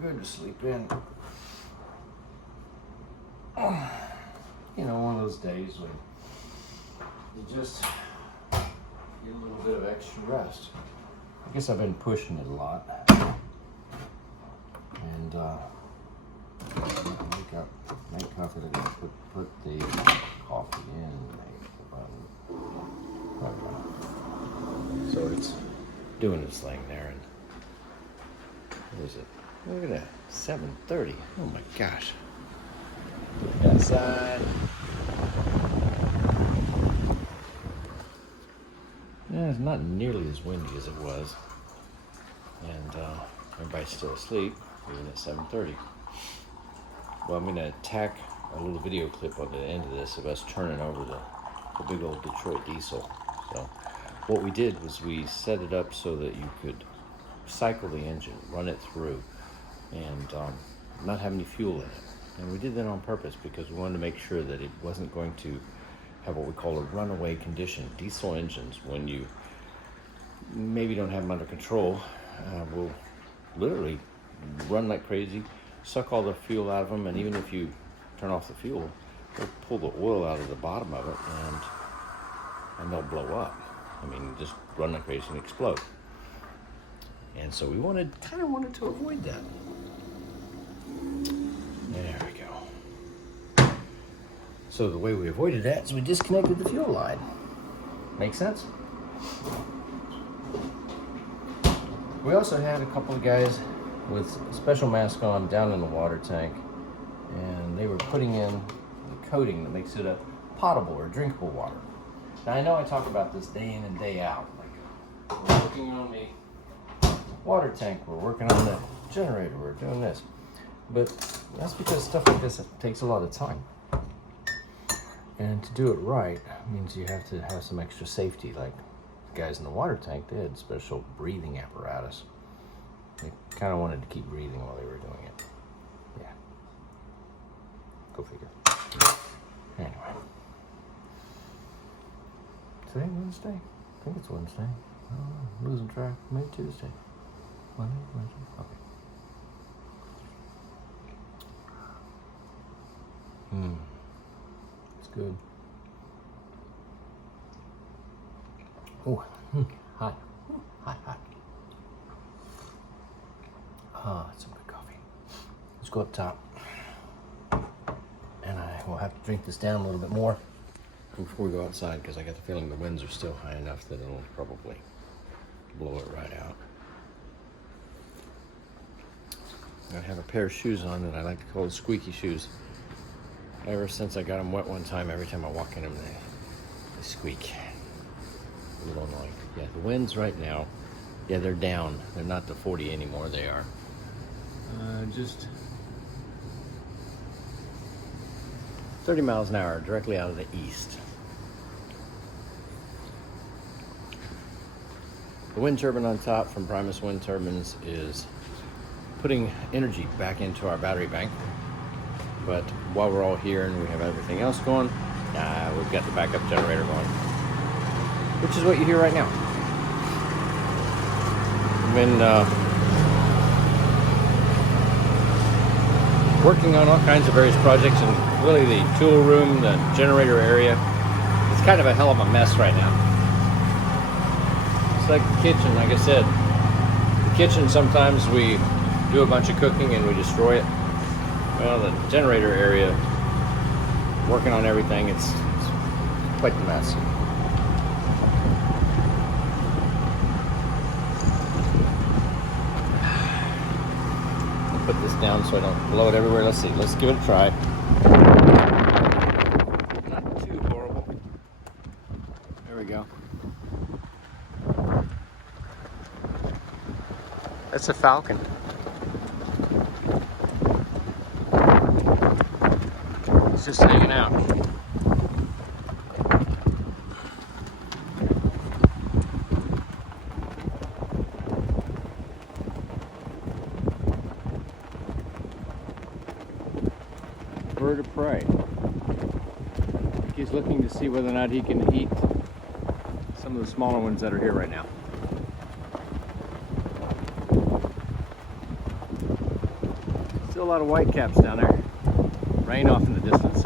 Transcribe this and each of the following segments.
good to sleep in. You know, one of those days when you just get a little bit of extra rest. I guess I've been pushing it a lot. And make coffee. I'm gonna put the coffee in. So it's doing its thing there, and what is it? Look at that, 7:30. Oh my gosh. Outside. Yeah, it's not nearly as windy as it was, and everybody's still asleep, even at 7:30. Well, I'm gonna tack a little video clip on the end of this of us turning over the big old Detroit diesel. So what we did was we set it up so that you could cycle the engine, run it through, and not have any fuel in it. And we did that on purpose because we wanted to make sure that it wasn't going to have what we call a runaway condition. Diesel engines, when you maybe don't have them under control, will literally run like crazy, suck all the fuel out of them, and even if you turn off the fuel, they'll pull the oil out of the bottom of it and they'll blow up. I mean, just run like crazy and explode. And so we kind of wanted to avoid that. There we go. So the way we avoided that is we disconnected the fuel line. Make sense? We also had a couple of guys with special mask on down in the water tank, and they were putting in the coating that makes it a potable or drinkable water. Now I know I talk about this day in and day out. Like, we're working on the water tank, we're working on the generator, we're doing this. But that's because stuff like this takes a lot of time. And to do it right means you have to have some extra safety. Like the guys in the water tank, they had special breathing apparatus. They kind of wanted to keep breathing while they were doing it. Yeah. Go figure. Anyway. Today, Wednesday? I think it's Wednesday. I'm losing track. Maybe Tuesday. Wednesday? Okay. It's good. Oh, hot. Hot. That's some good coffee. Let's go up top. And I will have to drink this down a little bit more before we go outside, because I got the feeling the winds are still high enough that it'll probably blow it right out. I have a pair of shoes on that I like to call the squeaky shoes. Ever since I got them wet one time, every time I walk in them, they squeak. A little annoying. Yeah, the winds right now, yeah, they're down. They're not the 40 anymore. They are just 30 miles an hour directly out of the east. The wind turbine on top from Primus Wind Turbines is putting energy back into our battery bank. But while we're all here and we have everything else going, we've got the backup generator going, which is what you hear right now. I've been working on all kinds of various projects, and really the tool room, the generator area, it's kind of a hell of a mess right now. It's like the kitchen, like I said. The kitchen, sometimes we do a bunch of cooking and we destroy it. Well, the generator area, working on everything, it's quite the mess. I'll put this down so I don't blow it everywhere. Let's see. Let's give it a try. Not too horrible. There we go. That's a Falcon. It's just hanging out. Bird of prey. He's looking to see whether or not he can eat some of the smaller ones that are here right now. Still a lot of white caps down there. Rain off in the distance.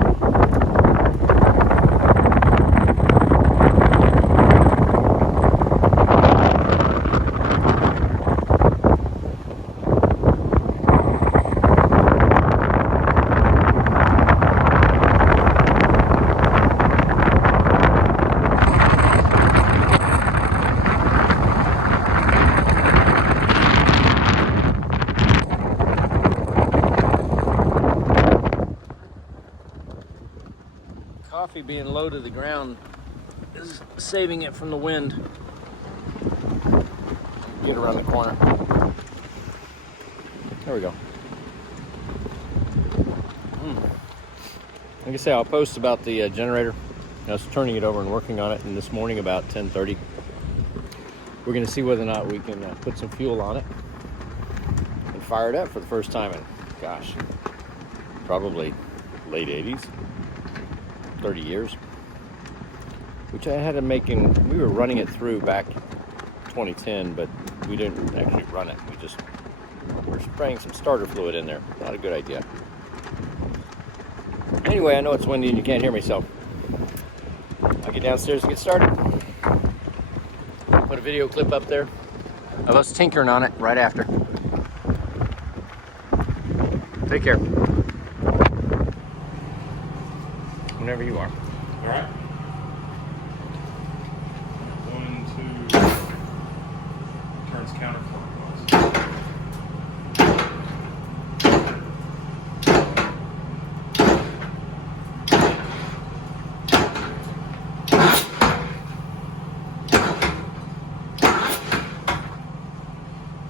Coffee being low to the ground is saving it from the wind. Get around the corner. There we go. Like I say, I'll post about the generator. I was turning it over and working on it, and this morning about 10:30, we're going to see whether or not we can put some fuel on it and fire it up for the first time in, gosh, probably late 80s. 30 years, which I had to make we were running it through back 2010, but we didn't actually run it. We're spraying some starter fluid in there. Not a good idea. Anyway, I know it's windy and you can't hear me, so I'll get downstairs and get started. Put a video clip up there of us tinkering on it right after. Take care. Whenever you are. All right. 1, 2. Turns counterclockwise.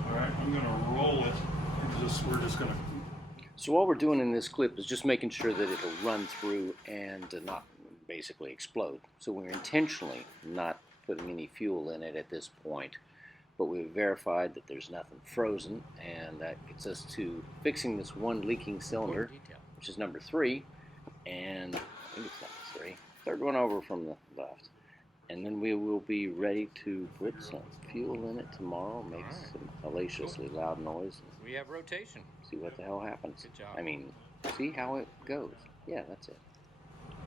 All right. I'm going to roll it. We're just going to. So all we're doing in this clip is just making sure that it'll run through and not basically explode. So we're intentionally not putting any fuel in it at this point, but we've verified that there's nothing frozen, and that gets us to fixing this one leaking cylinder, which is number 3, and I think it's number 3, third one over from the left. And then we will be ready to put some fuel in it tomorrow, make some hellaciously loud noise. We have rotation. See what the hell happens. Good job. I mean, see how it goes. Yeah, that's it.